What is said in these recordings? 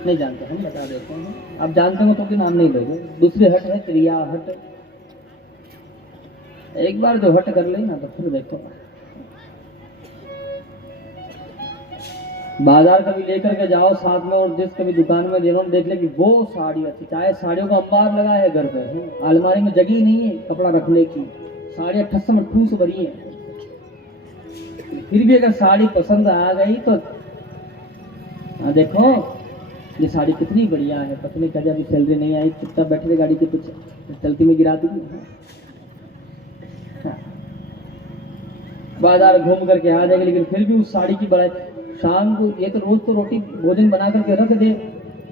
नहीं जानते, हम बता देते हैं, आप जानते हो तो भी नाम नहीं लोगे। दूसरी हट है क्रिया हट। एक बार जो हट कर ले ना तो फिर देखो, बाजार कभी लेकर के जाओ साथ में और जिस कभी दुकान में जिन्होंने देख ले कि वो साड़ी अच्छी, चाहे साड़ियों का अंबार लगा है घर पे, अलमारी में जगह नहीं है कपड़ा रखने की, साड़ियाँ ठस्सम ठूस भरी है, फिर भी अगर साड़ी पसंद आ गई तो हाँ देखो ये साड़ी कितनी बढ़िया है, पत्नी का जब सैलरी नहीं आई चुपचाप बैठे रहे गाड़ी की कुछ चलती में गिरा दूंगी। हाँ। बाजार घूम करके आ जाएगी लेकिन फिर भी उस साड़ी की बड़ाई, शाम को ये तो रोज तो रोटी भोजन बना करके रख दे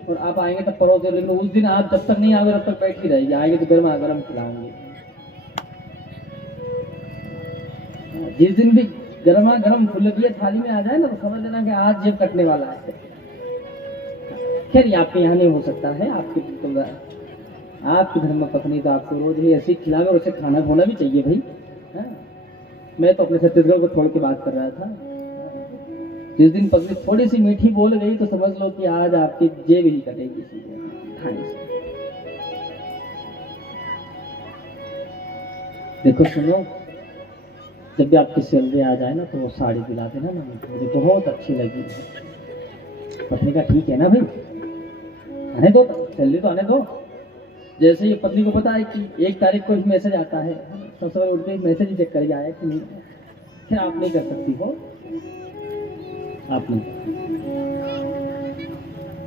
और आप आएंगे तब परोस दे, लेकिन उस दिन आप जब तक नहीं आओगे तब तक बैठी रहेगी, आएंगे तो गर्मा गर्म खिलाऊंगी। जिस दिन भी गर्मा गर्म फुलकिया थाली में आ जाए ना तो समझ लेना कि आज जेब कटने वाला है। खैर ये आपके यहाँ नहीं हो सकता है, आपके तो आपकी धर्म पत्नी तो आपको रोज ही ऐसी खिलावे और उसे खाना होना भी चाहिए भाई। है? मैं तो अपने छत्तीसगढ़ को छोड़ के बात कर रहा था। जिस दिन पत्नी थोड़ी सी मीठी बोल गई तो समझ लो कि आज आपकी जेब ही कटेगी खाने से। देखो सुनो, जब भी आपकी सैलरी आ जाए ना तो वो साड़ी दिला देना ना, मुझे बहुत अच्छी लगी। पत्नी का ठीक है ना भाई, आने दो सैलरी तो आने दो। जैसे ही पत्नी को पता है कि 1 तारीख को मैसेज आता है, सबसे पहले उठते मैसेज ही चेक कर आया कि नहीं, फिर आप नहीं कर सकती हो, आप नहीं।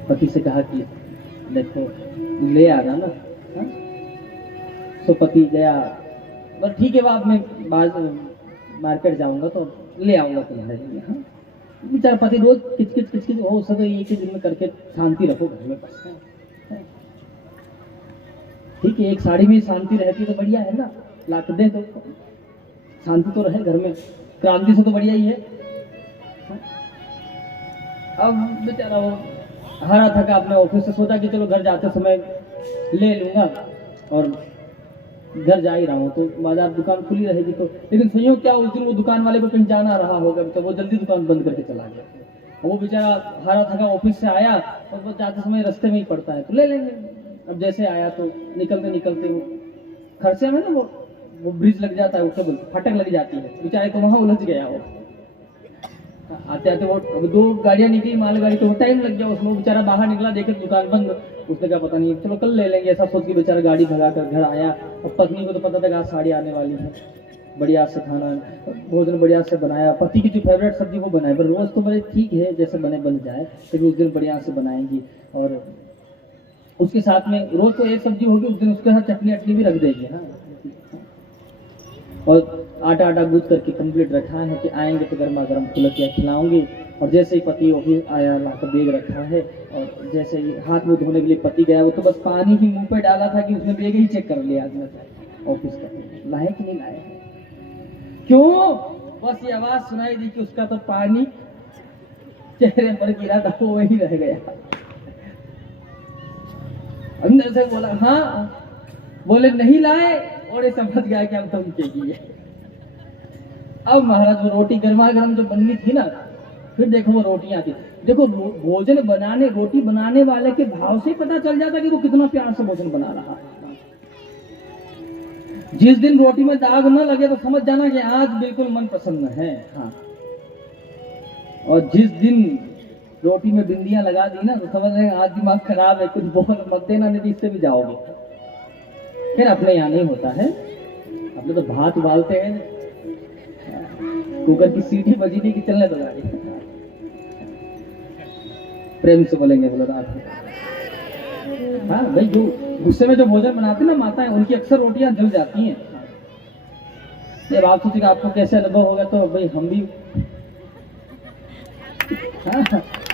पति से कहा कि देखो ले आना ना, तो पति गया, बस ठीक है बाप मैं मार्केट जाऊंगा तो ले आऊंगा तुम्हारे लिए। हाँ बेचारा पति रोज किचकिच हो सब एक ही दिन में करके शांति रखो घर में बस। ठीक है, एक साड़ी में शांति रहती तो बढ़िया है ना, लाख दे तो शांति तो रहे घर में, क्रांति से तो बढ़िया ही है। अब बेचारा वो हारा थका अपने ऑफिस से, सोचा कि चलो घर जाते समय ले लूंगा और घर जा ही रहा हूँ तो बाजार दुकान खुली रहेगी तो, लेकिन संयोग क्या उस दिन वो दुकान वाले को कहीं जाना रहा होगा तो वो जल्दी दुकान बंद करके चला गया। वो बेचारा हारा थका ऑफिस से आया और वो जाते समय रास्ते में ही पड़ता है तो ले लेंगे। अब जैसे आया तो निकलते निकलते वो खर्चे में ना वो ब्रिज लग जाता है, उससे फटक लग जाती है, बेचारे को वहाँ उलझ गया वो। आते आते वो 2 गाड़ियां निकली मालगाड़ी तो वो टाइम लग गया उसमें, बेचारा बाहर निकला देखे दुकान बंद, उसने कहा पता नहीं चलो कल ले लेंगे, ऐसा सोच के बेचारा गाड़ी भगा कर घर आया। और पत्नी को तो पता था कि आज साड़ी आने वाली है, बढ़िया से खाना भोजन बढ़िया से बनाया, पति की जो फेवरेट सब्जी वो बनाए, पर रोज तो बड़े ठीक है जैसे बन जाए, लेकिन उस दिन बढ़िया से बनाएंगी और उसके साथ में रोज तो एक सब्जी होगी, उस दिन उसके साथ चटनी अटनी भी रख देगी। हाँ और आटा गूंथ करके कंप्लीट रखा है कि आएंगे तो गर्मा गर्म फुलकियाँ खिलाऊंगी। और जैसे ही पति ऑफिस आया लाकर बैग रखा है और जैसे ही हाथ मुंह धोने के लिए पति गया, वो तो बस पानी ही मुंह पे डाला था कि उसने बैग ही चेक कर लिया ऑफिस का, लाए कि नहीं लाए, क्यों बस ये आवाज सुनाई दी कि उसका तो पानी चेहरे पर गिरा था, वो वही रह गया। अंदर से बोला हाँ, बोले नहीं लाए और ये समझ गया कि हम धमकेगी। अब महाराज वो रोटी गर्मा गर्म जो बननी थी ना, फिर देखो वो रोटियां थी, देखो भोजन बनाने रोटी बनाने वाले के भाव से पता चल जाता कि वो कितना प्यार से भोजन बना रहा है। जिस दिन रोटी में दाग न लगे तो समझ जाना कि आज बिल्कुल मन प्रसन्न है। हाँ और जिस दिन रोटी में बिंदियां लगा दी ना तो समझ रहे आज दिमाग खराब है, कुछ बोल मत देना नहीं तो इससे भी जाओगे। फिर अपने यहाँ नहीं होता है, अपने तो भात उबालते हैं, कुकर की सीटी बजी नहीं कि चलने दो गाड़ी, प्रेम से बोलेंगे बोलो रात। हाँ भाई जो गुस्से में जो भोजन बनाते ना माताएं, उनकी अक्सर रोटियां जल जाती हैं। जब आप सोचेंगे आपको कैसे अनुभव होगा तो भाई हम भी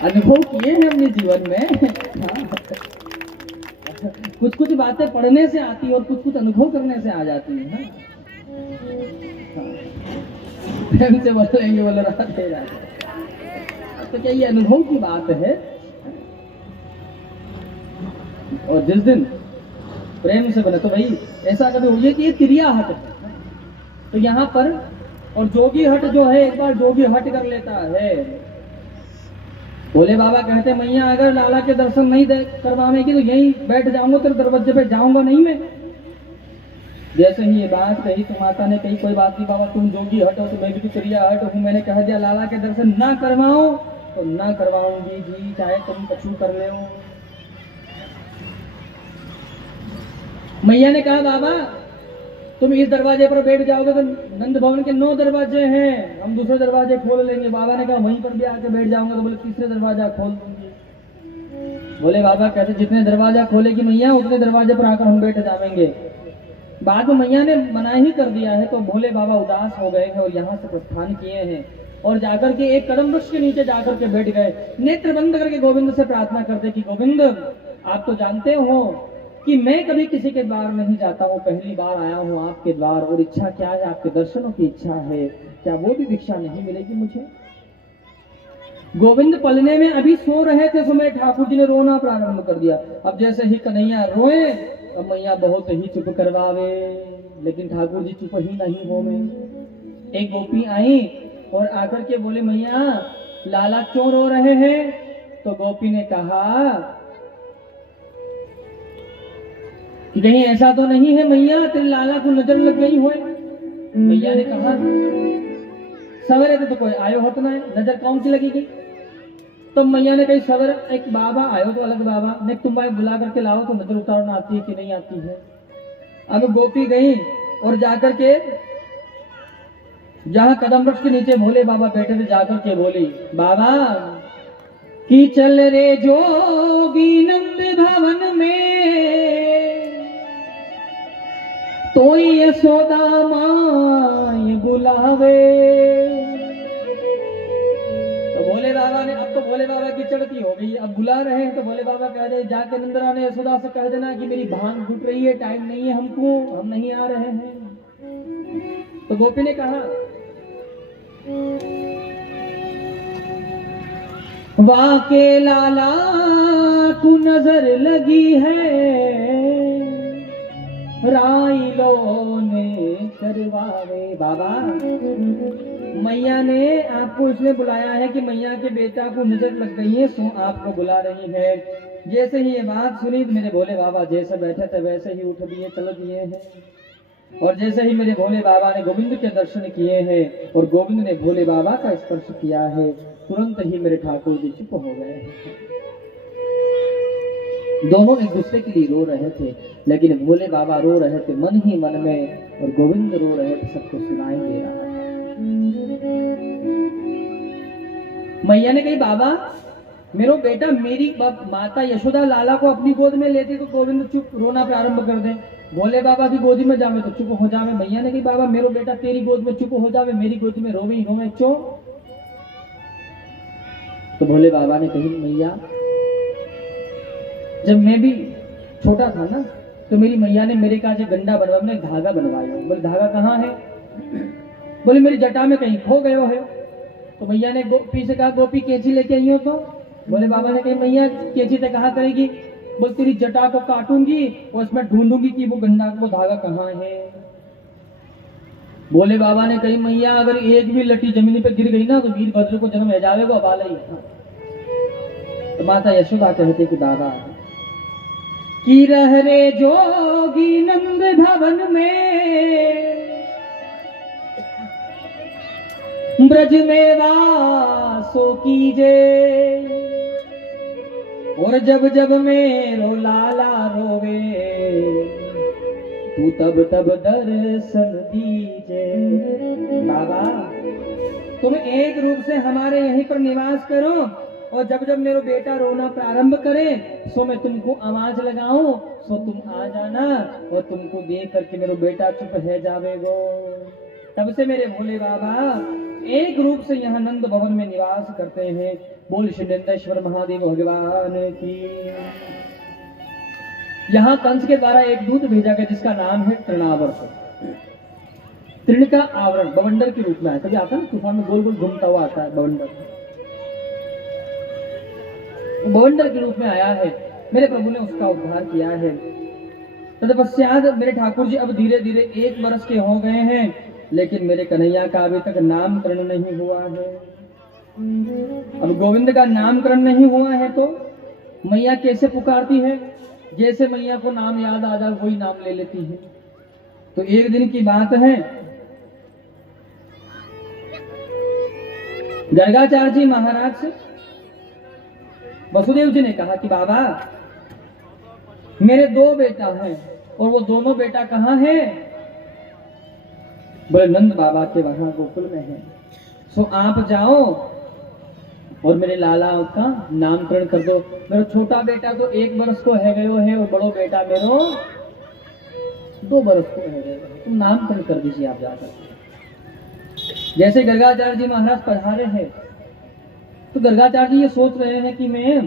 अनुभव किए हैं अपने जीवन में। कुछ बातें पढ़ने से आती है और कुछ अनुभव करने से आ जाती है। प्रेम से बोलेंगे बोलो राधे राधे। तो क्या ये अनुभव की बात है। और जिस दिन प्रेम से बने तो भाई ऐसा कभी हुई है कि ये क्रिया हट है तो यहाँ पर, और जोगी हट जो है एक बार जोगी हट कर लेता है भोले बाबा कहते मैया अगर लाला के दर्शन नहीं करवाएगी तो यहीं बैठ जाऊंगा, तेरे दरवाजे पे जाऊंगा नहीं मैं। जैसे ही ये बात कही तो माता ने कही कोई बात नहीं बाबा, तुम जोगी हटो तो मैं भी क्रिया हट हूँ। मैंने कह दिया लाला के दर्शन ना करवाओ तो ना करवाऊंगी जी, चाहे तुम कछु कर ले। मैया ने कहा बाबा तुम इस दरवाजे पर बैठ जाओगे तो नंद भवन के 9 दरवाजे हैं, हम दूसरे दरवाजे खोल लेंगे। बाबा ने कहा वहीं पर भी आके बैठ जाऊंगा तो बोले तीसरे दरवाजा खोल दूंगी। बोले बाबा कहते जितने दरवाजा खोलेगी मैया उतने दरवाजे पर आकर हम बैठ जाएंगे। बाद में मैया ने मना ही कर दिया है तो भोले बाबा उदास हो गए हैं और यहाँ से प्रस्थान किए हैं और जाकर के एक कदम वृक्ष के नीचे जाकर के बैठ गए। नेत्र बंद करके गोविंद से प्रार्थना करते कि गोविंद आप तो जानते हो कि मैं कभी किसी के द्वार नहीं जाता हूँ, पहली बार आया हूँ आपके द्वार और इच्छा क्या है, आपके दर्शनों की इच्छा है, क्या वो भी भिक्षा नहीं मिलेगी मुझे। गोविंद पलने में अभी सो रहे थे, समय ठाकुर जी ने रोना प्रारंभ कर दिया। अब जैसे ही कन्हैया रोए अब मैया बहुत ही चुप करवावे, लेकिन ठाकुर जी चुप ही नहीं हो में। एक गोपी आई और आकर के बोले मैया लाला क्यों रो रहे हैं। तो गोपी ने कहा कि कहीं ऐसा तो नहीं है मैया तेरे लाला को नजर लग गई हो। मैया ने कहा सवेरे तो कोई आयो होता ना है, नजर कौन सी लगेगी। तो मैया ने कही सवेरे एक बाबा आयो तो अलग बाबा ने तुम भाई बुला करके लाओ तो नजर उतारना आती है कि नहीं आती है। अब गोपी गई और जाकर के जहां कदम वृक्ष के नीचे भोले बाबा बैठे थे जाकर के बोली बाबा कि चल रे जोगी नंद भवन में तो यशोदा माय बुलावे। तो भोले बाबा ने अब तो भोले बाबा की चढ़ती हो गई, अब बुला रहे हैं तो भोले बाबा कह रहे जाके नंदरा ने यशोदा से कह देना कि मेरी भान घुट रही है, टाइम नहीं है हमको, हम नहीं आ रहे हैं। तो गोपी ने कहा वाके लाला तू नजर लगी है राइलो ने करवावे। बाबा मैया ने आपको इसलिए बुलाया है कि मैया के बेटा को नजर लग गई है सो आपको बुला रही है। जैसे ही ये बात सुनी तो मेरे भोले बाबा जैसे बैठे थे वैसे ही उठ दिए चल दिए हैं। और जैसे ही मेरे भोले बाबा ने गोविंद के दर्शन किए हैं और गोविंद ने भोले बाबा का स्पर्श किया है तुरंत ही मेरे ठाकुर जी चुप हो गए हैं। दोनों एक दूसरे के लिए रो रहे थे लेकिन भोले बाबा रो रहे थे मन ही मन में और गोविंद रो रहे थे, सबको सुनाई दे रहा था। मैया ने कही बाबा मेरो बेटा मेरी माता यशोदा लाला को अपनी गोद में लेती तो गोविंद चुप रोना प्रारंभ कर दे, भोले बाबा की गोदी में जावे तो चुप हो जावे। मैया ने कही बाबा मेरो बेटा तेरी गोद में चुप हो जावे, मेरी गोदी में रोवे ही रोवे क्यों। तो भोले बाबा ने कही मैया जब मैं भी छोटा था ना तो मेरी मैया ने मेरे का गंडा बनवा मैंने धागा बनवाया। बोले धागा कहाँ है, बोले मेरी जटा में कहीं खो गए है। तो मैया ने गोपी से कहा गोपी कैंची लेके आई हो। तो बोले बाबा ने कही मैया कैंची से कहाँ करेगी, बोल तेरी जटा को काटूंगी और उसमें ढूंढूंगी कि वो गंडा वो धागा कहाँ है। भोले बाबा ने कही मैया अगर एक भी लट्टी जमीन पे गिर गई ना तो वीरभद्र को जन्म है जावेगा बाला ही। तो माता यशोदा कहते कि बाबा की रह रे जोगी नंद भवन में ब्रज में वासो कीजे और जब जब मेरो लाला रोवे तू तब तब दर्शन दीजे। बाबा तुम एक रूप से हमारे यहीं पर निवास करो और जब जब मेरा बेटा रोना प्रारंभ करे सो मैं तुमको आवाज लगाऊं सो तुम आ जाना और तुमको देख करके मेरा बेटा चुप है जावेगो। तब से मेरे भोले बाबा एक रूप से यहाँ नंद भवन में निवास करते हैं। बोल श्री नंदेश्वर महादेव भगवान की। यहाँ कंस के द्वारा एक दूत भेजा गया जिसका नाम है तृणावर्त। तृण का आवरण बवंडर के रूप में है, कभी आता है तूफान में गोल गोल घूमता हुआ आता है बवंडर, बवंडर के रूप में आया है। मेरे प्रभु ने उसका उद्धार किया है। तत्पश्चात मेरे ठाकुर जी अब धीरे धीरे 1 वर्ष के हो गए हैं लेकिन मेरे कन्हैया का अभी तक नामकरण नहीं हुआ है। अब गोविंद का नामकरण नहीं हुआ है तो मैया कैसे पुकारती है? जैसे मैया को नाम याद आ जाए वही नाम ले लेती है। तो एक दिन की बात है, गर्गाचार्य जी महाराज से वसुदेव जी ने कहा कि बाबा मेरे 2 बेटा हैं और वो दोनों बेटा कहाँ हैं? बोले नंद बाबा के वहां गोकुल में है। सो आप जाओ और मेरे लाला का नामकरण कर दो। मेरा छोटा बेटा तो 1 वर्ष को है गयो है और बड़ो बेटा मेरो 2 वर्ष को है गयो है। तुम नामकरण कर दीजिए आप जाकर। जैसे गर्गाचार्य जी महाराज पधारे हैं तो गर्गाचार्य जी ये सोच रहे हैं कि मैं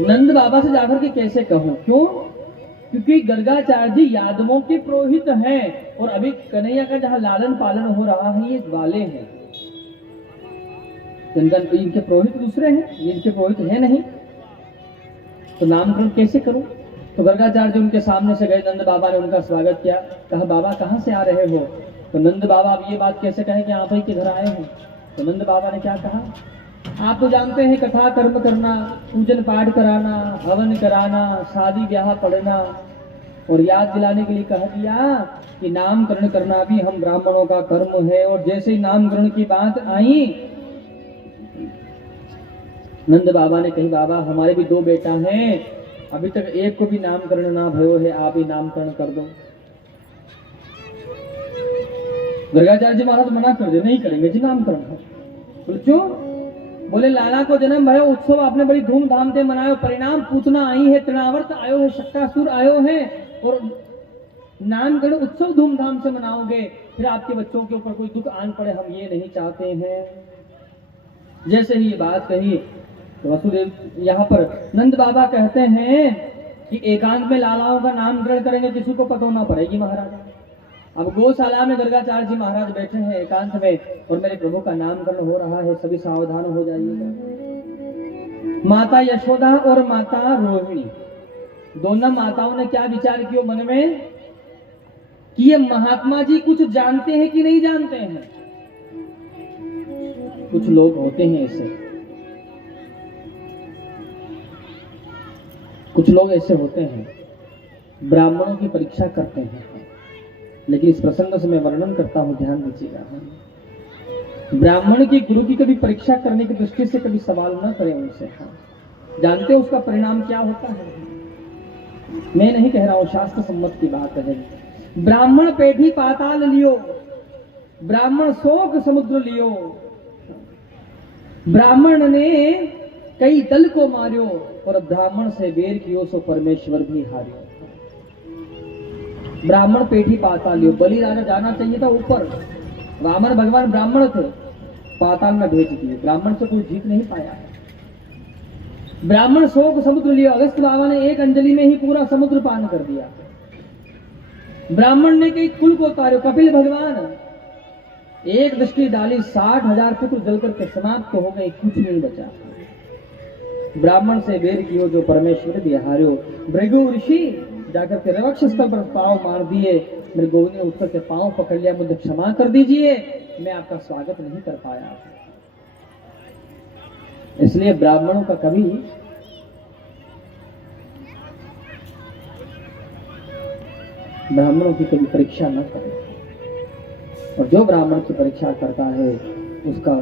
नंद बाबा से जाकर के कैसे कहूं। क्यों? क्योंकि गर्गाचार्य जी यादवों के पुरोहित हैं और अभी कन्हैया का जहां लालन पालन हो रहा है ये ग्वाले हैं। इनके पुरोहित दूसरे हैं, ये इनके पुरोहित है नहीं, तो नामकरण कैसे करूं? तो गर्गाचार्य जी उनके सामने से गए। नंद बाबा ने उनका स्वागत किया। कहा बाबा कहां से आ रहे हो? तो नंद बाबा अब ये बात कैसे कहें कि आप ही के घर आए हैं? तो नंद बाबा ने क्या कहा? आप तो जानते हैं कथा कर्म करना, पूजन पाठ कराना, हवन कराना, शादी ब्याह पढ़ना, और याद दिलाने के लिए कह दिया कि नामकरण करना भी हम ब्राह्मणों का कर्म है। और जैसे ही नामकरण की बात आई नंद बाबा ने कही बाबा हमारे भी 2 बेटा हैं, अभी तक एक को भी नामकरण ना भयो है, आप ही नामकरण कर दो। गर्गाचार्य जी महाराज मना कर दे, नहीं करेंगे जी नामकरण। बोले क्यों? बोले लाला को जन्म भयो, उत्सव आपने बड़ी धूमधाम से मनायो, परिणाम पूतना आई है, तृणावर्त आयो है, शक्तासुर आयो है, और नामकरण उत्सव धूमधाम से मनाओगे, फिर आपके बच्चों के ऊपर कोई दुख आन पड़े, हम ये नहीं चाहते हैं। जैसे ही ये बात कही तो वसुदेव यहाँ पर नंद बाबा कहते हैं कि एकांत में लालाओं का नामकरण करेंगे, किसी को पता ना पड़ेगी महाराज। अब गौशाला में गर्गाचार्य जी महाराज बैठे हैं एकांत में और मेरे प्रभु का नामकरण हो रहा है, सभी सावधान हो जाइएगा। माता यशोदा और माता रोहिणी दोनों माताओं ने क्या विचार किया मन में कि ये महात्मा जी कुछ जानते हैं कि नहीं जानते हैं। कुछ लोग होते हैं ऐसे, कुछ लोग ऐसे होते हैं ब्राह्मणों की परीक्षा करते हैं। लेकिन इस प्रसंग से मैं वर्णन करता हूं, ध्यान दीजिएगा। ब्राह्मण की गुरु की कभी परीक्षा करने की दृष्टि से कभी सवाल न करें उनसे। जानते हो उसका परिणाम क्या होता है? मैं नहीं कह रहा हूं, शास्त्र सम्मत की बात है। ब्राह्मण पेठी पाताल लियो, ब्राह्मण शोक समुद्र लियो, ब्राह्मण ने कई दल को मारियो और ब्राह्मण से वेर कियो सो परमेश्वर भी हारियो। ब्राह्मण पेठी पाताल लियो, बलि राजा जाना चाहिए था ऊपर, वामन भगवान ब्राह्मण थे, पाताल में भेज दिए, ब्राह्मण से कोई जीत नहीं पाया। ब्राह्मण शोक समुद्र लियो, अगस्त बाबा ने 1 अंजलि में ही पूरा समुद्र पान कर दिया। ब्राह्मण ने कई कुल को उतारो, कपिल भगवान एक दृष्टि डाली, 60,000 पुत्र जल करके समाप्त हो गए, कुछ नहीं बचा। ब्राह्मण से वेर कियो जो परमेश्वर भी हारियो। भृगु ऋषि जाकर के रवक्ष स्थल पर पांव मार दिए, मेरे गोविंद ने उत्तर के पांव पकड़ लिया, मुझे क्षमा कर दीजिए, मैं आपका स्वागत नहीं कर पाया। इसलिए ब्राह्मणों का कभी ब्राह्मणों की कभी परीक्षा न करें, और जो ब्राह्मण की परीक्षा करता है उसका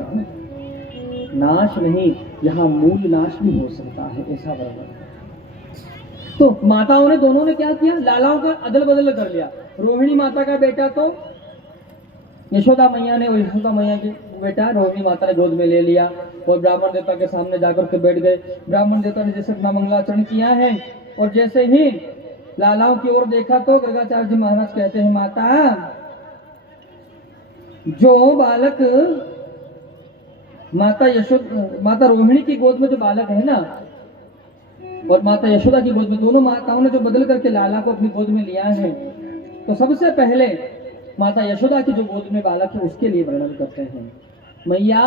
नाश नहीं, यहाँ मूल नाश भी हो सकता है, ऐसा वर्णन है। तो माताओं ने दोनों ने क्या किया? लालाओं का अदल बदल कर लिया। रोहिणी माता का बेटा तो यशोदा मैया ने, और यशोदा मैया के बेटा रोहिणी माता ने गोद में ले लिया और ब्राह्मण देवता के सामने जाकर के बैठ गए। ब्राह्मण देवता ने जैसे अपना मंगलाचरण किया है और जैसे ही लालाओं की ओर देखा तो गर्गाचार्य जी महाराज कहते हैं, माता जो बालक माता रोहिणी की गोद में जो बालक है ना, और माता यशोदा की गोद में, दोनों माताओं ने जो बदल करके लाला को अपनी गोद में लिया है, तो सबसे पहले माता यशोदा की जो गोद में बालक है उसके लिए वर्णन करते हैं। मैया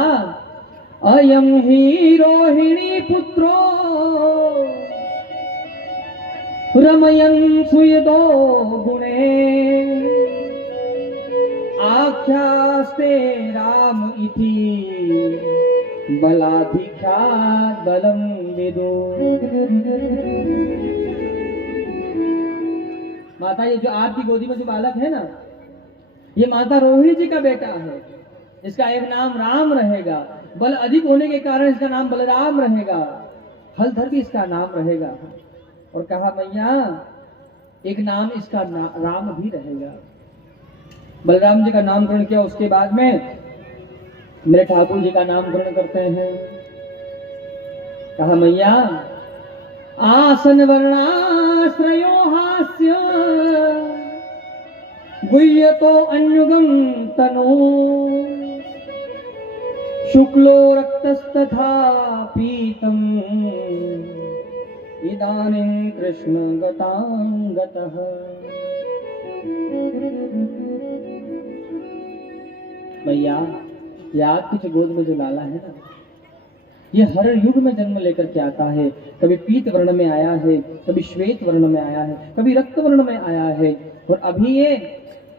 अयम ही रोहिणी पुत्रो रमयन सुयदो गुणे। आख्यास्ते राम इति बलाधिक्यात् बलम विदु। माता, ये जो आपकी गोदी में जो बालक है ना, ये माता रोहिणी जी का बेटा है। इसका एक नाम राम रहेगा, बल अधिक होने के कारण इसका नाम बलराम रहेगा, हलधर भी इसका नाम रहेगा। और कहा मैया एक नाम इसका राम भी रहेगा। बलराम जी का नामकरण किया, उसके बाद में मेरे ठाकुर जी का नामकरण करते हैं। कहा मैया आसन वर्णाश्रयो हास्य गुह्यतो अन्युगम तनो शुक्लो रक्तस्तथा पीतम इदानीं कृष्ण गतांगतः। भैया ये आपकी जो गोद में जो लाला है ना, ये हर युग में जन्म लेकर के आता है। कभी पीत वर्ण में आया है, कभी श्वेत वर्ण में आया है, कभी रक्त वर्ण में आया है, और अभी ये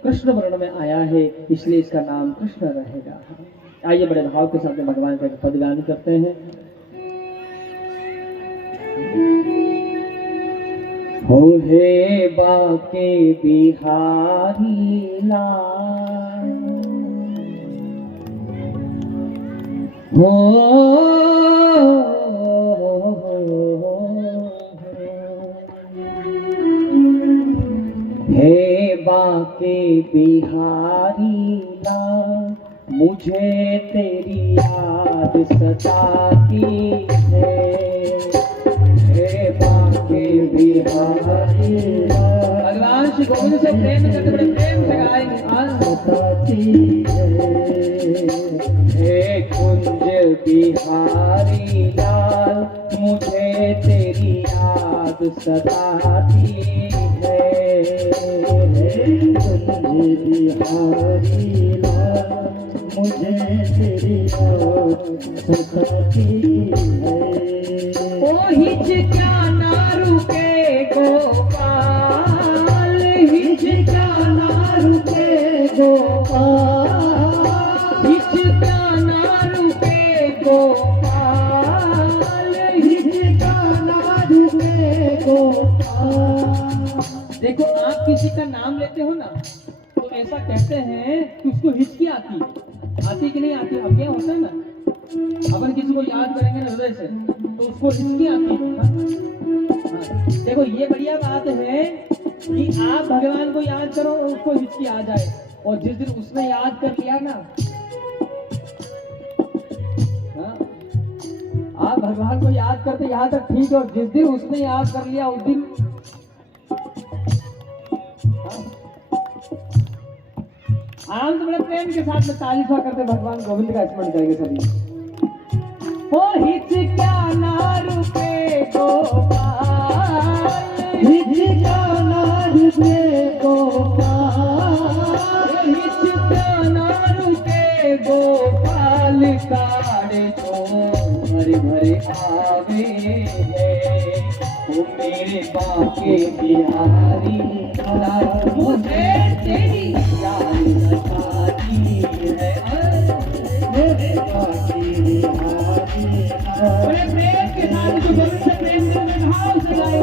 कृष्ण वर्ण में आया है, इसलिए इसका नाम कृष्ण रहेगा। आइए बड़े भाव के साथ में भगवान का पदगान करते हैं। हो हे बाके बिहारी लाल, हो हे बाके बिहारी लाल, मुझे तेरी याद सताती है। हे बाके बिहारी लाल, भगवान श्री गोविंद से प्रेम करते बड़े प्रेम से गाएंगे। सताती है कुंज बिहारी लाल, मुझे तेरी याद सताती है। कुंज बिहारी लाल, मुझे तेरी याद सताती है। ओ हिचका ना रुके गोपाल, हिचका ना रुके गोपाल, हिचका ना रुके गोपाल, हिचका ना रुके गोपाल। देखो आप किसी का नाम लेते हो ना, तो ऐसा कहते हैं कि उसको हिचकी आती कि नहीं आती। अब क्या होता है ना, अपन किसी को याद करेंगे ना हृदय से, तो उसको हिचकी आती है। हाँ। देखो ये बढ़िया बात है कि आप भगवान को याद करो और उसको हिचकी आ जाए, और जिस दिन उसने याद कर लिया ना, हाँ, आप भगवान को याद करते यहाँ तक ठीक है, और जिस दिन उसने याद कर लिया उस दिन आराम से बड़े प्रेम के साथ में तारीफा करते भगवान गोविंद का स्मरण करेंगे सभी। हो हिचका ना रुके गोपाल, हिचका ना रुके गोपाल, हिचका ना रुके गोपाल, काड़े तो भरे भरे आवे है। वो मेरे बाके बिहारी लाल, मुझे तेरी याद सताती है। मेरे बाके बिहारी लाल, बड़े प्रेम के साथ जो गोविंद से प्रेम करने भाव से गाए।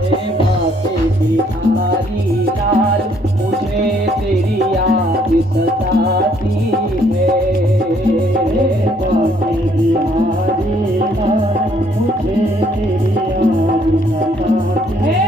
मेरे बाके बिहारी लाल, मुझे तेरी याद सताती है। मेरे बाके बिहारी लाल, मुझे तेरी याद सताती है।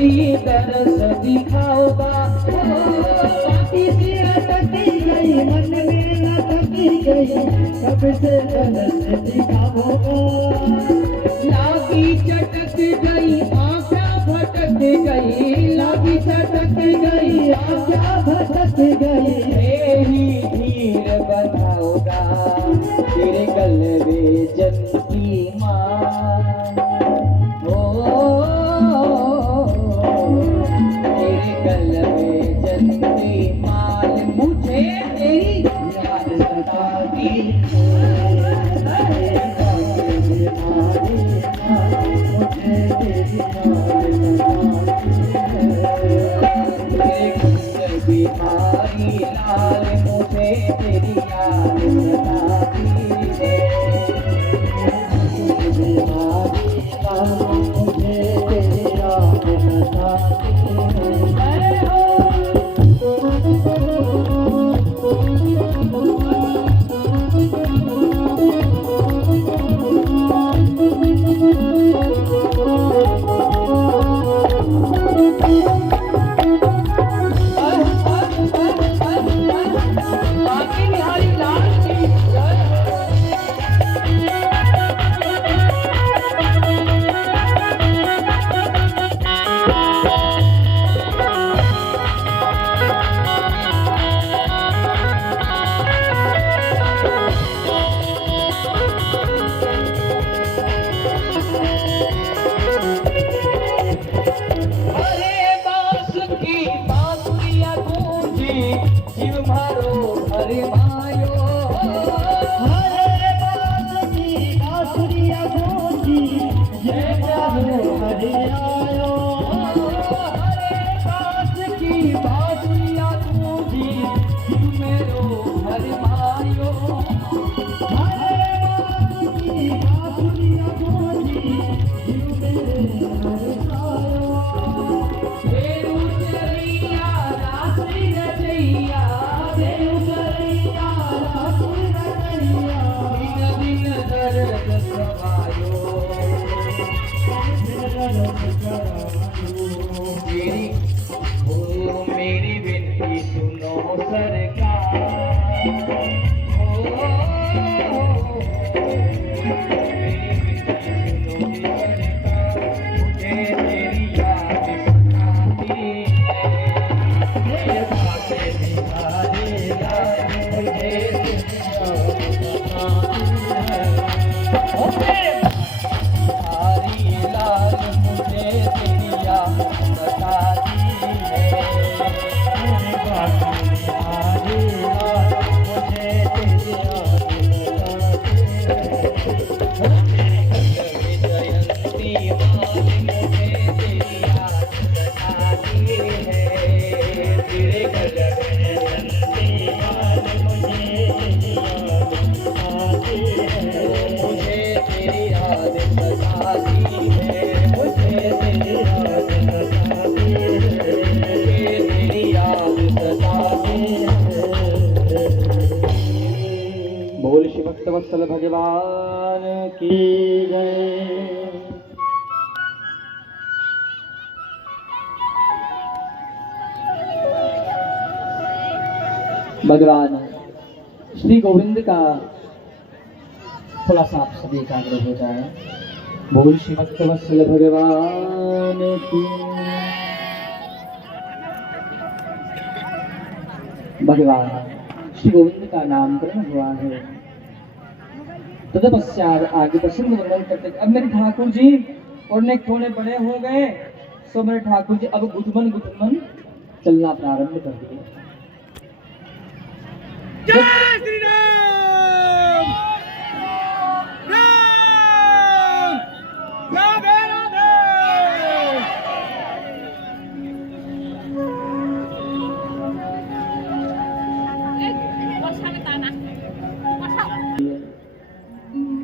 जल्दी दरस दिखाओगा। बाकी सी अटकी गई मन में लटकी गई कब से दरस दिखाओगा। लागी चटक गई आँखा भटक गई, लागी चटक गई क्या भटक गई तेरी धीर बताओगा। तेरे गलबे जनती माँ हो, तेरे गलबे जनती माल मुझे तेरी याद सताती है। बिहारी लाल मुझे तेरी याद सताती है। बिहारी लाल मुझे तेरी याद सताती जीव मारो हरे मायो, हरे बांसुरिया गूंजी जय मारो हरे आयो। हरे बांस की बांसुरिया गूंजी जीव मेरो हरे मायो। हरे बांस की बांसुरिया गूंजी जीव मेरे हरे आयो। देव चरिया रात्रि रचैया, देव करैया रात्रि रचैया दिन दिन दर्द समायो। मेरी ओ मेरी विनती सुनो सरकार, ओ मेरी विनती सुनो सरकार, मुझे तेरी याद सताती है। मेरे पासे बिहारी लाल मुझे तेरी याद सताती है। ओ मेरे बिहारी लाल मुझे तेरी याद सताती है। मेरे पासे बिहारी लाल मुझे तेरी याद सताती है। जयंती माल मुझे तेरी याद सताती है। तेरे गजब जयंती माल मुझे तेरी याद सताती है। मुझे तेरी याद सताती है। मुझे तेरी याद सताती है। मुझे तेरी याद सताती है। बोल श्री भक्तवत्सल भगवान की जय। भगवान श्री गोविंद का थोड़ा सा आप सभी एकाग्र हो जाए। बोल श्री भक्तवत्सल भगवान की। भगवान श्री गोविंद का नामकरण हुआ है, तदपश्चात आगे प्रसन्न वर्णन करते। अब मेरे ठाकुर जी उड़ने थोड़े बड़े हो गए, सो मेरे ठाकुर जी अब गुदमन गुदमन चलना प्रारंभ कर दिए। जय श्री राम। राम राधे राधे।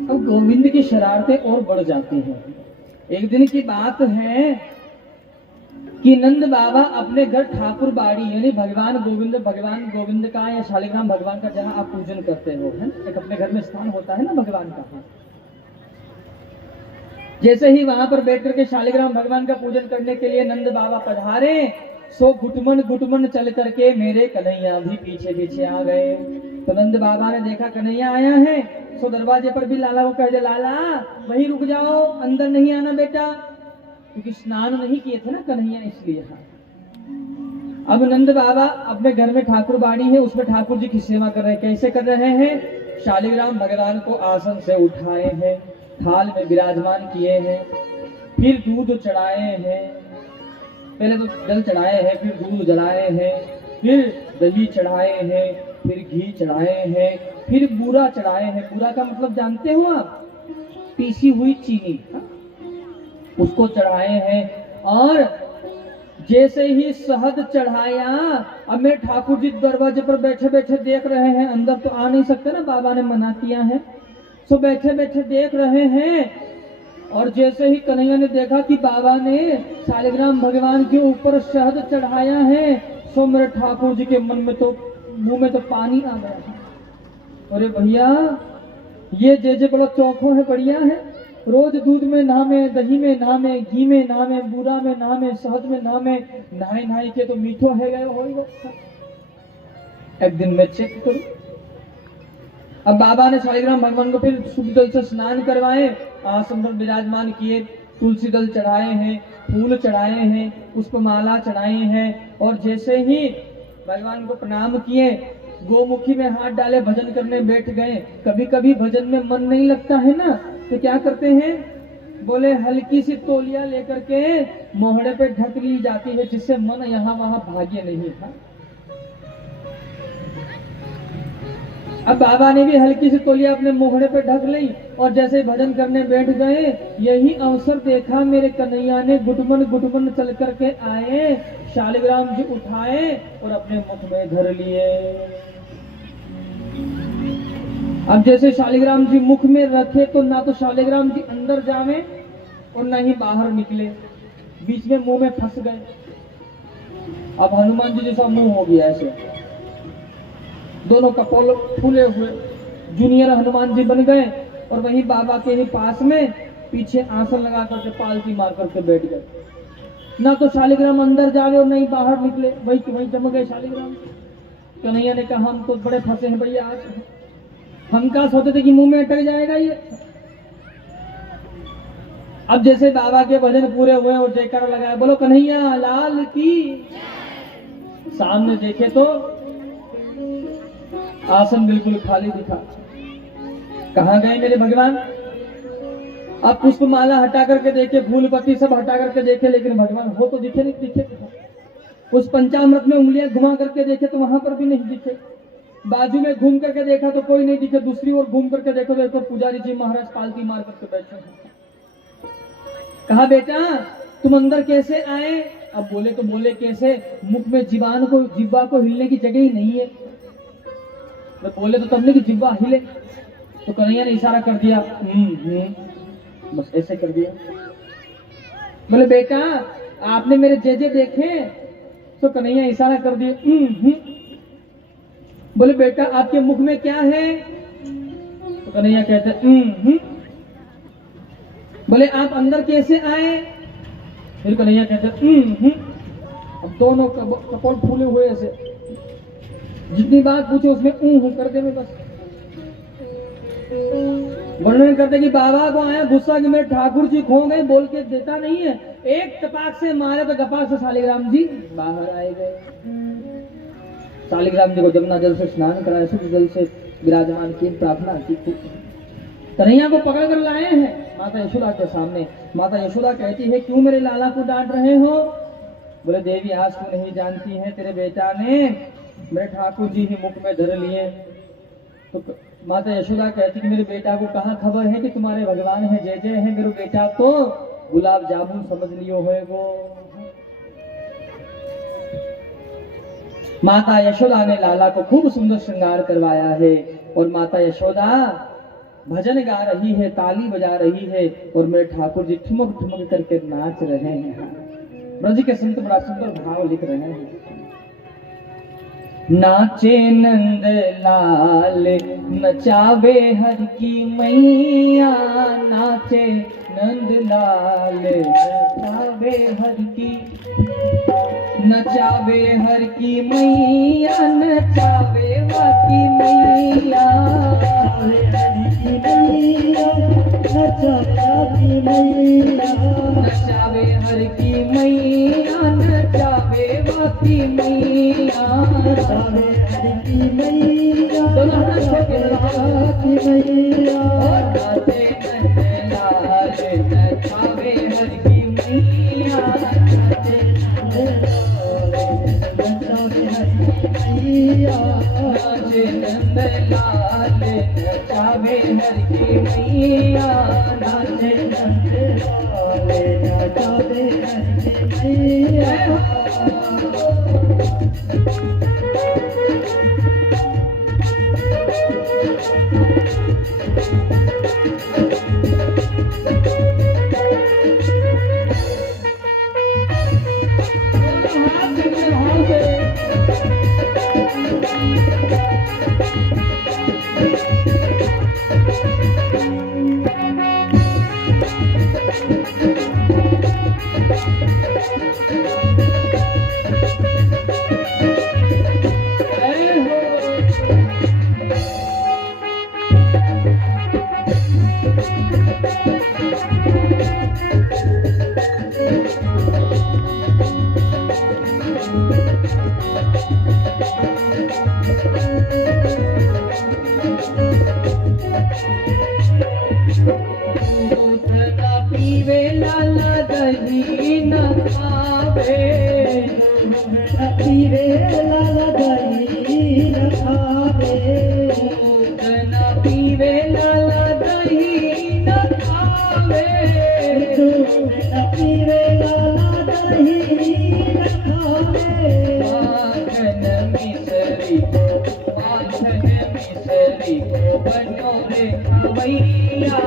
अब गोविंद की शरारतें और बढ़ जाती हैं। एक दिन की बात है कि नंद बाबा अपने घर ठाकुर बाड़ी यानी भगवान गोविंद का या शालिग्राम भगवान का जहाँ आप पूजन करते हो, है ना, एक अपने घर में स्थान होता है ना भगवान का। जैसे ही वहां पर बैठ करके शालिग्राम भगवान का पूजन करने के लिए नंद बाबा पधारे, सो गुटमन गुटमन चल करके मेरे कन्हैया भी पीछे पीछे आ गए। तो नंद बाबा ने देखा कन्हैया आया है, सो दरवाजे पर भी लाला को कह दे, लाला वहीं रुक जाओ, अंदर नहीं आना बेटा, क्योंकि स्नान नहीं किए थे ना कन्हैया, इसलिए। अब नंद बाबा अपने घर में ठाकुर बाड़ी है, उसमें ठाकुर जी की सेवा कर रहे हैं। कैसे कर रहे हैं? शालिग्राम भगवान को आसन से उठाए हैं, थाल में विराजमान किए हैं, फिर दूध चढ़ाए हैं, पहले तो जल चढ़ाए हैं, फिर दूध जलाए हैं, फिर दही चढ़ाए हैं, फिर घी चढ़ाए हैं, फिर बूरा चढ़ाए हैं। बूरा का मतलब जानते हो आप? पीसी हुई चीनी, उसको चढ़ाए हैं। और जैसे ही शहद चढ़ाया, अब मैं ठाकुर जी दरवाजे पर बैठे बैठे देख रहे हैं, अंदर तो आ नहीं सकते ना, बाबा ने मना किया है, सो बैठे बैठे देख रहे हैं। और जैसे ही कन्हैया ने देखा कि बाबा ने शालिग्राम भगवान के ऊपर शहद चढ़ाया है, सो मेरे ठाकुर जी के मन में तो, मुंह में तो पानी आ गया। अरे भैया, ये जे बड़ा चौखो है, बढ़िया है, रोज दूध में नहामे, दही में नहामे, घी में नहामे, बूरा में नहामे, शहद में नहामे, नहाई नहाई के तो मीठो है गए हो। एक दिन मैं चेक करूं। अब बाबा ने शालिग्राम भगवान को फिर शुद्ध जल से स्नान करवाए, आसन पर विराजमान किए, तुलसी दल चढ़ाए हैं, फूल चढ़ाए हैं, पुष्पमाला चढ़ाए हैं। और जैसे ही भगवान को प्रणाम किए, गोमुखी में हाथ डाले, भजन करने बैठ गए। कभी कभी भजन में मन नहीं लगता है ना, तो क्या करते हैं? बोले हल्की सी तौलिया लेकर के मोहड़े पे ढक ली जाती है, जिससे मन यहाँ वहां भागे नहीं था। अब बाबा ने भी हल्की सी तौलिया अपने मोहड़े पे ढक ली, और जैसे भजन करने बैठ गए, यही अवसर देखा मेरे कन्हैया ने, गुटमन गुटमन चल करके आए, शालिग्राम जी उठाए और अपने मुख में धर लिए। अब जैसे शालिग्राम जी मुख में रखे, तो ना तो शालिग्राम जी अंदर जावे और ना ही बाहर निकले, बीच में मुंह में फंस गए। अब हनुमान जी जैसा मुंह हो गया ऐसे, दोनों कपोल फूले हुए जूनियर हनुमान जी बन गए। और वहीं बाबा के ही पास में पीछे आसन लगा करके पालती मार करके बैठ गए। ना तो शालिग्राम अंदर जावे और नहीं बाहर निकले, वहीं जम गए शालिग्राम। कन्हैया ने कहा, हम तो बड़े फंसे हैं भैया, आज हम क्या सोचे थे कि मुंह में अटक जाएगा ये। अब जैसे बाबा के भजन पूरे हुए और जयकारा लगाया, बोलो कन्हैया लाल की। सामने देखे तो आसन बिल्कुल खाली दिखा। कहां गए मेरे भगवान? अब पुष्पमाला हटा करके देखे, फूल पत्ती सब हटा करके देखे, लेकिन भगवान हो तो दिखे नहीं दिखे। उस पंचामृत में उंगलियां घुमा करके देखे तो वहां पर भी नहीं दिखे। बाजू में घूम करके देखा तो कोई नहीं दिखे। दूसरी ओर घूम करके देखो तो एक पुजारी जी महाराज पालती मार करके बैठे हैं। कहा बेटा तुम अंदर कैसे आए? अब बोले तो बोले कैसे, मुख में जिब्बा को हिलने की जगह ही नहीं है। तो बोले तो तब ने कि जिब्बा हिले, तो कन्हैया ने इशारा कर दिया, बस ऐसे कर दिया। बोले बेटा आपने मेरे जेजे देखे? तो कन्हैया इशारा कर दिया। बोले बेटा आपके मुख में क्या है? तो कन्हैया कहते बोले आप अंदर कैसे आए? फिर कन्हैया कहते अब दोनों कपोल फूले हुए ऐसे, जितनी बात पूछे उसमें कर दे में बस। वर्णन करते कि बाबा को आया गुस्सा कि मेरे ठाकुर जी खो गए, बोल के देता नहीं है। एक टपाक से मारे तो गपाक से शालिग्राम जी बाहर आए गए। शालिग्राम जी को जमुना जल से स्नान कराया, शुद्ध जल से विराजमान की, प्रार्थना की। कन्हैया को पकड़ कर लाए हैं माता यशोदा के सामने। माता यशोदा कहती है क्यों मेरे लाला को डांट रहे हो? बोले देवी आज तू नहीं जानती है, तेरे बेटा ने मेरे ठाकुर जी ही मुख में धर लिए। तो माता यशोदा कहती कि मेरे बेटा को कहाँ खबर है कि तुम्हारे भगवान है, जय जय है। मेरे बेटा तो गुलाब जामुन समझ लियो है वो। माता यशोदा ने लाला को खूब सुंदर श्रृंगार करवाया है और माता यशोदा भजन गा रही है, ताली बजा रही है और मेरे ठाकुर जी ठुमक ठुमक करके नाच रहे हैं। ब्रज के संत बड़ा सुंदर भाव लिख रहे हैं। नाचे नंद लाल नचावे हर की मैया नाचे नंदलाल नचावे हर की मैया नचावे बाकी मैया नचावे हर की मैया नचावे बाकी मैया दोनों हाथ के नाचे नंदलाल नचावे हर की मैया नाचे नाचे नंदलाल नचावे हर की मैया नाचे पीवे लाला दही न खावे पीवे लाला दही न खावे पीवे लाला दही न खावे पीवे लाला दही न खावे माखन मिसरी को बनो रे भैया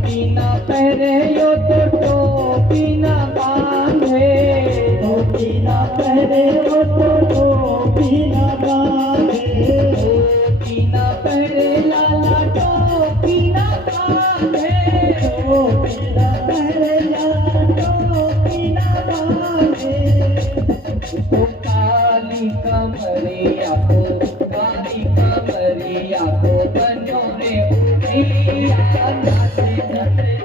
बिना पहरे यो तो टोपी न बांधे बिना पहरे वो तो टोपी न बांधे बिना पहरे लाला टोपी न बांधे बिना पहरे लाला टोपी न बांधे उसको काली कमरिया को बनो रे भैया नाचे नाचे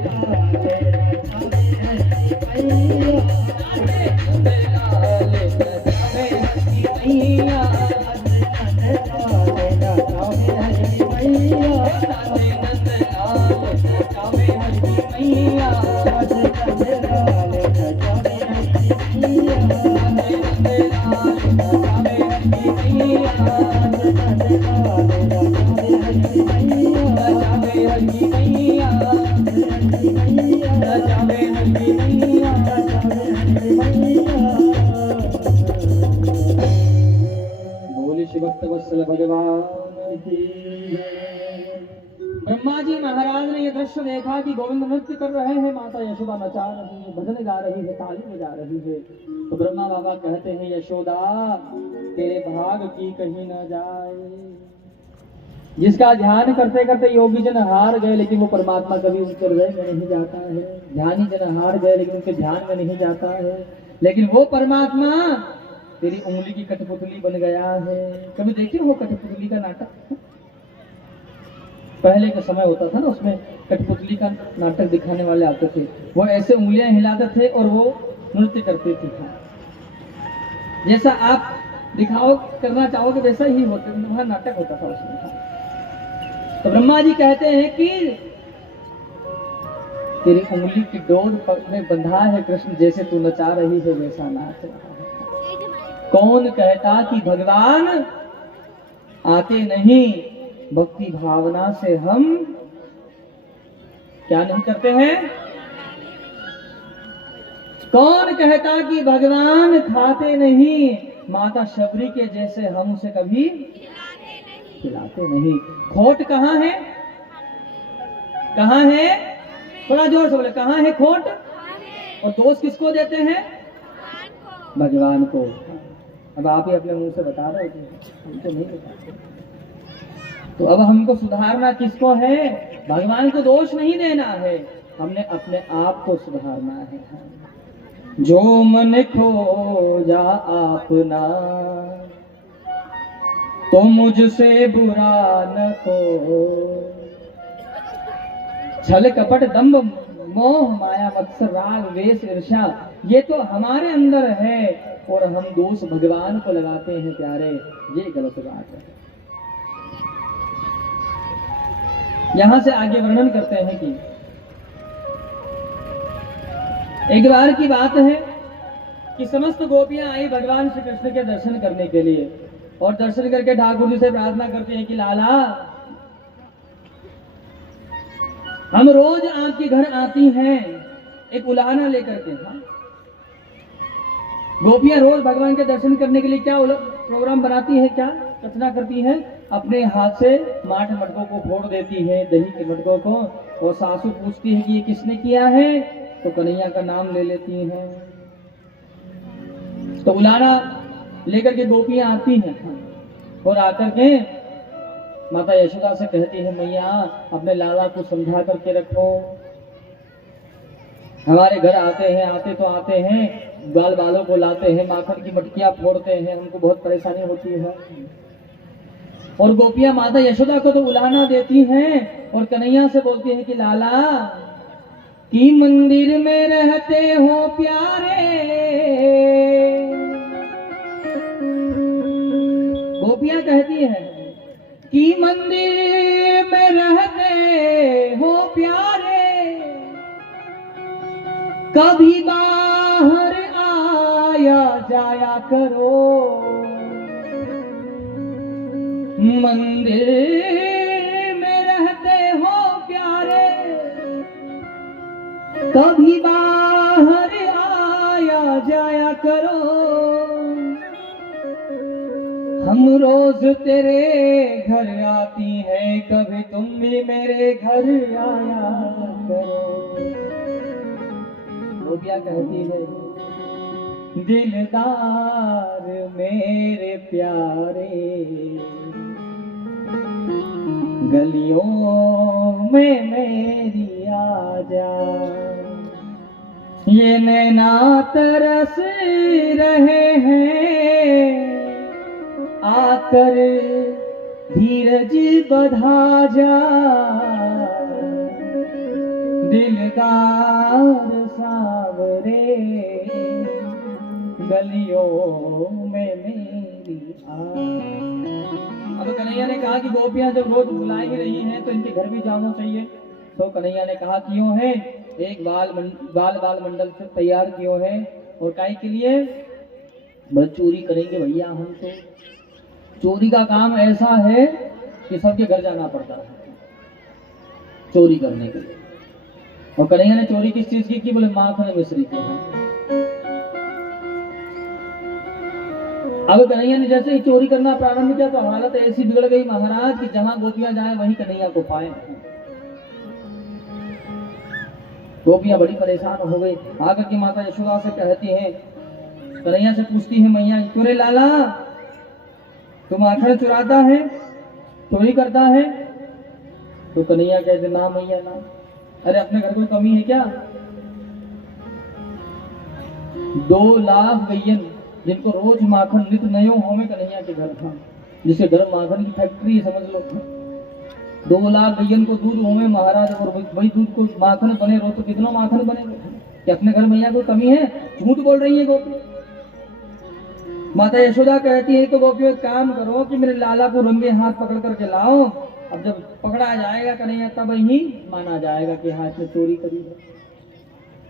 बोले श्री भक्तवत्सल भगवान की जय। ब्रह्मा जी महाराज ने यह दृश्य देखा कि गोविंद नृत्य कर रहे हैं, माता यशोदा नचा रही है, भजन गा रही है, ताली बजा रही है। तो ब्रह्मा बाबा कहते हैं, यशोदा तेरे भाग की कहीं न जाए। जिसका ध्यान करते करते योगी जन हार गए, लेकिन वो परमात्मा कभी उनके हृदय में नहीं जाता है। ध्यानी जन हार गए, लेकिन उनके ध्यान में नहीं जाता है। लेकिन वो परमात्मा तेरी उंगली की कठपुतली बन गया है। कभी देखिए वो कठपुतली का नाटक? पहले का समय होता था ना, उसमें कठपुतली का नाटक दिखाने वाले आते थे, वो ऐसे उंगलियां हिलाते थे और वो नृत्य करते थे। जैसा आप दिखाओ करना चाहोगे वैसा ही होता, वहाँ नाटक होता था उसमें। तो ब्रह्मा जी कहते हैं कि तेरी उंगली की डोर पर में बंधा है कृष्ण, जैसे तू नचा रही है वैसा नाच रहा है। कौन कहता कि भगवान आते नहीं, भक्ति भावना से हम क्या नहीं करते हैं। कौन कहता कि भगवान खाते नहीं, माता शबरी के जैसे हम उसे कभी खिलाते नहीं। खोट कहाँ है, कहाँ है, थोड़ा जोर से बोले, कहाँ है खोट। और दोष किसको देते हैं, भगवान को। अब आप ही अपने मुंह से बता रहे थे, हम तो नहीं बताते। तो अब हमको सुधारना किसको है, भगवान को दोष नहीं देना है, हमने अपने आप को सुधारना है। जो मन खो जा आपना, तो मुझसे बुरा न को। छल कपट दंभ मोह माया मत्सर राग वेश ईर्ष्या, ये तो हमारे अंदर है और हम दोष भगवान को लगाते हैं प्यारे, ये गलत बात है। यहां से आगे वर्णन करते हैं कि एक बार की बात है कि समस्त गोपियां आई भगवान श्री कृष्ण के दर्शन करने के लिए, और दर्शन करके ठाकुर जी से प्रार्थना करते हैं कि लाला हम रोज आपके घर आती हैं एक उलाहना लेकर के। हाँ, गोपियां रोज भगवान के दर्शन करने के लिए क्या प्रोग्राम बनाती है, क्या रचना करती है, अपने हाथ से माठ मटकों को फोड़ देती है, दही के मटकों को, और सासू पूछती है कि ये किसने किया है, तो कन्हैया का नाम ले लेती हैं। तो उलाहना लेकर के गोपियां आती हैं और आकर के माता यशोदा से कहती है, मैया अपने लाला को समझा करके रखो, हमारे घर आते हैं, आते तो आते हैं, बाल बालों को लाते हैं, माखन की मटकियां फोड़ते हैं, हमको बहुत परेशानी होती है। और गोपियां माता यशोदा को तो उलाहना देती हैं और कन्हैया से बोलती है कि लाला कि मंदिर में रहते हो प्यारे। गोपियां कहती है कि मंदिर में रहते हो प्यारे, कभी बाहर आया जाया करो। मंदिर में रहते हो प्यारे, कभी बाहर आया जाया करो। हम रोज तेरे घर आती हैं, कभी तुम भी मेरे घर आया करो। गोपियां कहती है, दिलदार मेरे प्यारे, गलियों में मेरी आ जा। ये नैना तरस रहे हैं, आकर धीरज बधा जा। दिलदार सावरे, गलियों में मेरी आ। अब कन्हैया ने कहा कि गोपियां जब रोज बुला ही रही हैं तो इनके घर भी जाना चाहिए। तो कन्हैया ने कहा क्यों है, एक बाल मंडल से तैयार क्यों है, और काहे के लिए, बस चोरी करेंगे भैया हम तो। चोरी का काम ऐसा है कि सबके घर जाना पड़ता है चोरी करने के लिए। और कन्हैया ने चोरी किस चीज की बोले, माखन मिश्री के। अब कन्हैया ने जैसे ही चोरी करना प्रारंभ किया तो हालत ऐसी बिगड़ गई महाराज कि जहां गोपियां जाए वहीं कन्हैया को पाए। गोपियां बड़ी परेशान हो गई, आकर की माता यशोदा से कहती हैं, कन्हैया से पूछती है, मैया चोरे लाला तुम माखन चुराता है, चोरी करता है? तो कन्हैया कहते, ना मैया ना। अरे अपने घर को कमी है क्या? 2 लाख गैयन जिनको रोज माखन नित नयो हो में कन्हैया के घर था, जिसके घर माखन की फैक्ट्री समझ लो। 2 लाख गैयन को दूध होवे महाराज, और वही दूध को माखन बने रहो तो कितना माखन बनेगा? कि अपने घर मैया को कमी है? झूठ बोल रही है गोपी। माता यशोदा कहती है तो गोपियों एक काम करो कि मेरे लाला को रंगे हाथ पकड़ करके लाओ, अब जब पकड़ा जाएगा कन्हैया तब ही माना जाएगा कि हाथ में चोरी करी है।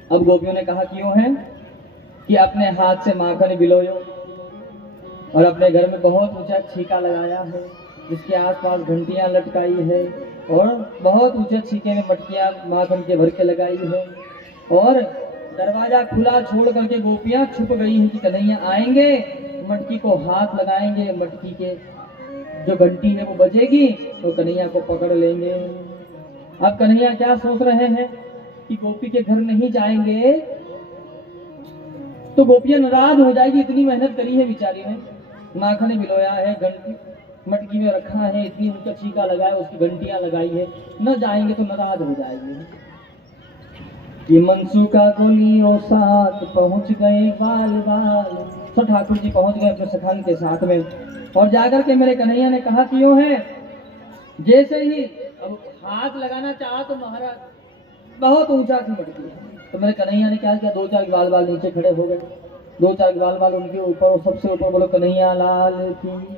अब गोपियों ने कहा क्यों है कि अपने हाथ से माखन बिलोयो और अपने घर में बहुत ऊंचा छीका लगाया है जिसके आसपास घंटियां लटकाई है और बहुत ऊंचे छीके में मटकियां माखन के भर के लगाई है और दरवाजा खुला छोड़ करके गोपियां छुप गई हैं कि कन्हैया आएंगे, मटकी को हाथ लगाएंगे, मटकी के जो घंटी है वो बजेगी तो कन्हैया को पकड़ लेंगे। अब कन्हैया क्या सोच रहे हैं कि गोपी के घर नहीं जाएंगे तो गोपियां नाराज हो जाएगी, इतनी मेहनत करी है बेचारी ने, माखन बिलोया है, घंटी मटकी में रखा है, इतनी ऊंचा छीका लगाया, उसकी घंटियां लगाई है, न जाएंगे तो नाराज हो जाएंगे। कि मनसुका गोलियों साथ पहुंच गए बाल बाल। तो ठाकुर जी पहुंच गए अपने सखान के साथ में और जाकर के मेरे कन्हैया ने कहा क्यों है, जैसे ही अब हाथ लगाना चाहा तो महाराज बहुत ऊंचा थी मटकी, तो मेरे कन्हैया ने क्या किया, 2-4 ग्वाल बाल नीचे खड़े हो गए, 2-4 ग्वाल बाल उनके ऊपर और सबसे ऊपर बोलो कन्हैया लाल की।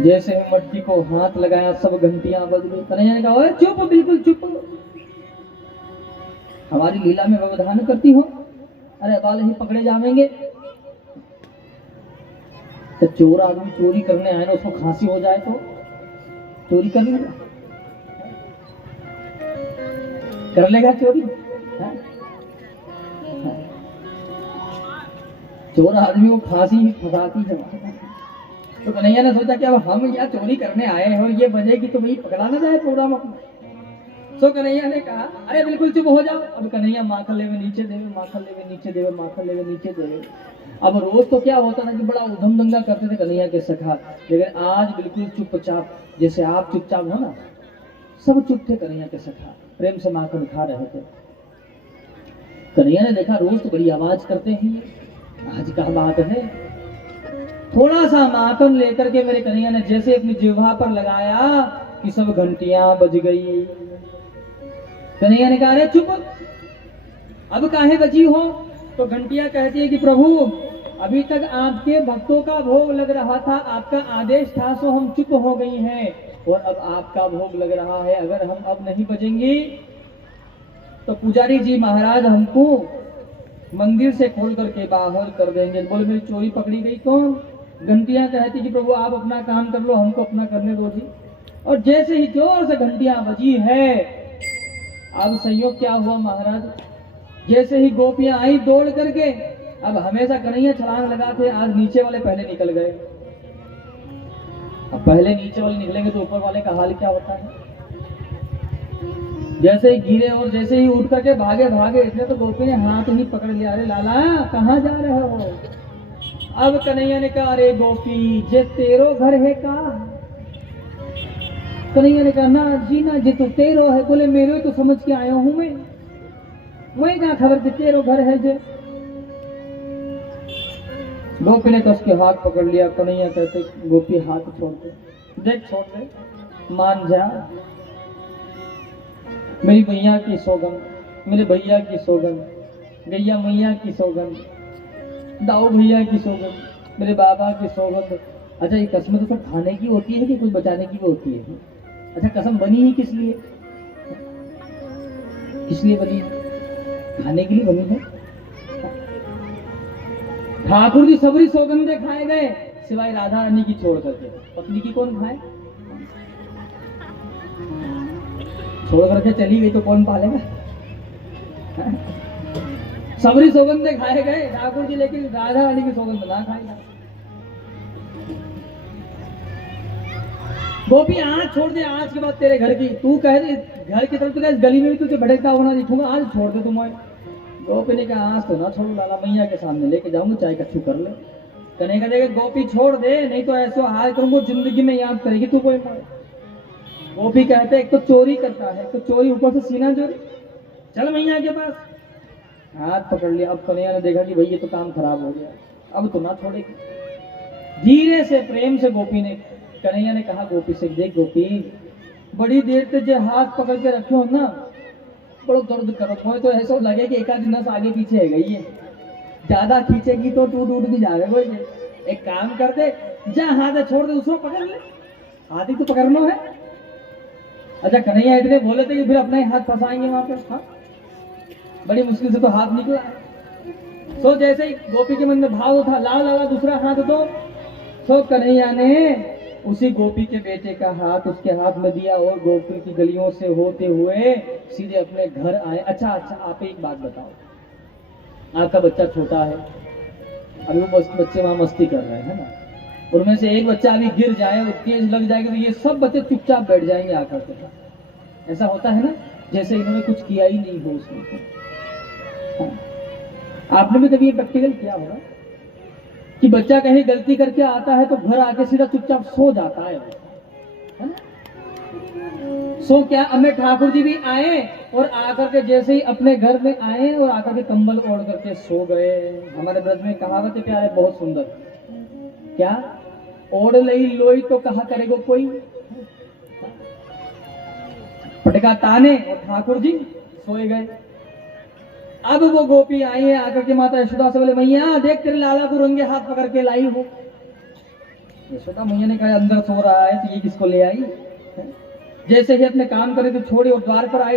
जैसे ही मटकी को हाथ लगाया सब घंटियां बज गई। कन्हैया ने कहा ओए चुप, बिल्कुल चुप, हमारी लीला में व्यवधान करती हो, अरे बाल ही पकड़े जाएंगे। तो चोर आदमी चोरी करने आए ना, उसको खांसी हो जाए तो चोरी कर लेगा, कर लेगा चोरी? है? चोर आदमी को खांसी ही फंसाती है। तो कन्हैया ने सोचा कि अब हम क्या चोरी करने आए हैं और ये बजेगी तो वही पकड़ा ना जाए प्रोग्राम अपना। तो कन्हैया ने कहा अरे बिल्कुल चुप हो जाओ। अब कन्हैया माखन लेवे नीचे देवे, माखन लेवे नीचे देवे, माखन लेवे नीचे देवे। अब रोज तो क्या होता था कि बड़ा उधम दंगा करते थे कन्हैया के सखा, लेकिन आज बिल्कुल चुपचाप, जैसे आप चुपचाप हो ना, सब चुप थे कन्हैया के सखा, प्रेम से माखन खा रहे थे। कन्हैया ने देखा रोज तो बड़ी आवाज करते हैं, आज का बात है। थोड़ा सा माखन लेकर के मेरे कन्हैया ने जैसे अपनी जिह्वा पर लगाया कि सब घंटियां बज गई। कन्हैया ने कहा अरे चुप, अब काहे बजी हो? तो घंटियां कहती है कि प्रभु अभी तक आपके भक्तों का भोग लग रहा था, आपका आदेश था, सो हम चुप हो गई हैं, और अब आपका भोग लग रहा है, अगर हम अब नहीं बजेंगी तो पुजारी जी महाराज हमको मंदिर से खोल करके बाहर कर देंगे। बोले मेरी चोरी पकड़ी गई कौन? घंटियां कहती कि प्रभु आप अपना काम कर लो, हमको अपना करने दो जी। और जैसे ही जोर से घंटियां बजी है, अब संयोग क्या हुआ महाराज, जैसे ही गोपियां आई दौड़ करके, अब हमेशा कन्हैया छलांग लगाते, आज नीचे वाले पहले निकल गए। अब पहले नीचे वाले निकलेंगे तो ऊपर वाले का हाल क्या होता है? जैसे ही गिरे और जैसे ही उठ करके भागे भागे, इसलिए तो गोपी ने हाथ ही पकड़ लिया, अरे लाला कहाँ जा रहे हो? अब कन्हैया ने कहा अरे गोपी जे तेरो घर है का? कन्हैया ने कहा ना जी ना, जे तो तेरो है। बोले मेरे तो समझ के आया हूं मैं, वही क्या खबर कि तेरो घर है जे। गोपी ने तो उसके हाथ पकड़ लिया। कन्हैया कहते गोपी हाथ छोड़ दे, देख छोड़ दे, मान जा, मेरी भैया की सौगंध, मेरे भैया की सौगंध, गैया मैया की सौगंध, दाऊ भैया की सौगंध, मेरे बाबा की सौगंध। अच्छा ये कसम तो सब खाने की होती है कि कुछ बचाने की भी होती है? अच्छा कसम बनी ही किस लिए? किस लिए बनी? खाने के लिए बनी है। ठाकुर जी सबरी सौगंधे खाए गए सिवाय राधा रानी की छोड़ करके, पत्नी की कौन खाए? छोड़ करके चली गई तो कौन पालेगा? सबरी सौगंधे खाए गए ठाकुर जी, लेकिन राधा रानी की सौगंध ना खाएगा। गोपी आज छोड़ दे, आज के बाद तेरे घर की, तू कह दे घर की तरफ, तो क्या गली में भी तुझे भटकता होना दिखूंगा, आज छोड़ दे तुम्हें। गोपी ने कहा आज तो ना छोड़ू लाला, मैया के सामने लेके जाऊंगा, चाय कच्चू कर ले। कन्हैया कहते गोपी छोड़ दे, नहीं तो ऐसा हाल करूंगा जिंदगी में याद करेगी तू कोई। गोपी कहते एक तो चोरी करता है, तो चोरी ऊपर से सीना चोरी, चल मैया के पास। हाथ पकड़ लिया। अब कन्हैया ने देखा कि भाई ये तो काम खराब हो गया, अब तो ना छोड़ेगी। धीरे से प्रेम से गोपी ने, कन्हैया ने कहा गोपी से, देख गोपी बड़ी देर से जो हाथ पकड़ के रखे हो ना, बड़ो दर्द करो। मुझे तो ऐसा लगे कि एक आध नस आगे पीछे है गई है, ज्यादा खींचेगी तो टूट उट भी जाएगा। कोई एक काम कर दे, जा हाथ छोड़ दे, दूसरों पकड़ ले, हाथ ही तो पकड़ना है। अच्छा कन्हैया इतने बोले थे कि फिर अपना ही हाथ फंसाएंगे वहां पे। हाँ, बड़ी मुश्किल से तो हाथ निकला है। सो जैसे ही गोपी के मन में भाव था, लाओ लगा दूसरा हाथ दो। सो कन्हैया ने उसी गोपी के बेटे का हाथ उसके हाथ में दिया और गोपी की गलियों से होते हुए सीधे अपने घर आए। अच्छा आप एक बात बताओ, आपका बच्चा छोटा है, अभी वो बच्चे वहां मस्ती कर रहे हैं ना, उनमें से एक बच्चा अभी गिर जाए और तेज लग जाएगी तो ये सब बच्चे चुपचाप बैठ जाएंगे आकर के पास। ऐसा होता है ना, जैसे इन्होंने कुछ किया ही नहीं हो उसमें। हाँ। आपने भी कभी ये प्रैक्टिकल किया होगा कि बच्चा कहीं गलती करके आता है तो घर आके सीधा चुपचाप सो जाता है ना? सो क्या अम्मे ठाकुर जी भी आए और आकर के जैसे ही अपने घर में आए और आकर के कंबल ओढ़ करके सो गए। हमारे ब्रज में कहावत है प्यारे, बहुत सुंदर, क्या ओढ़ लई लोई तो कहा करेगो कोई, पटका ताने और ठाकुर जी सोए गए। अब वो गोपी आई है, आकर के माता यशोदा से बोले, मैया देख तेरे लाला को रंगे हाथ पकड़ के लाई हो। यशोदा मैया ने कहा अंदर सो रहा है तो ये किसको ले आई। जैसे ही अपने काम करे तो छोड़ी और द्वार पर आई।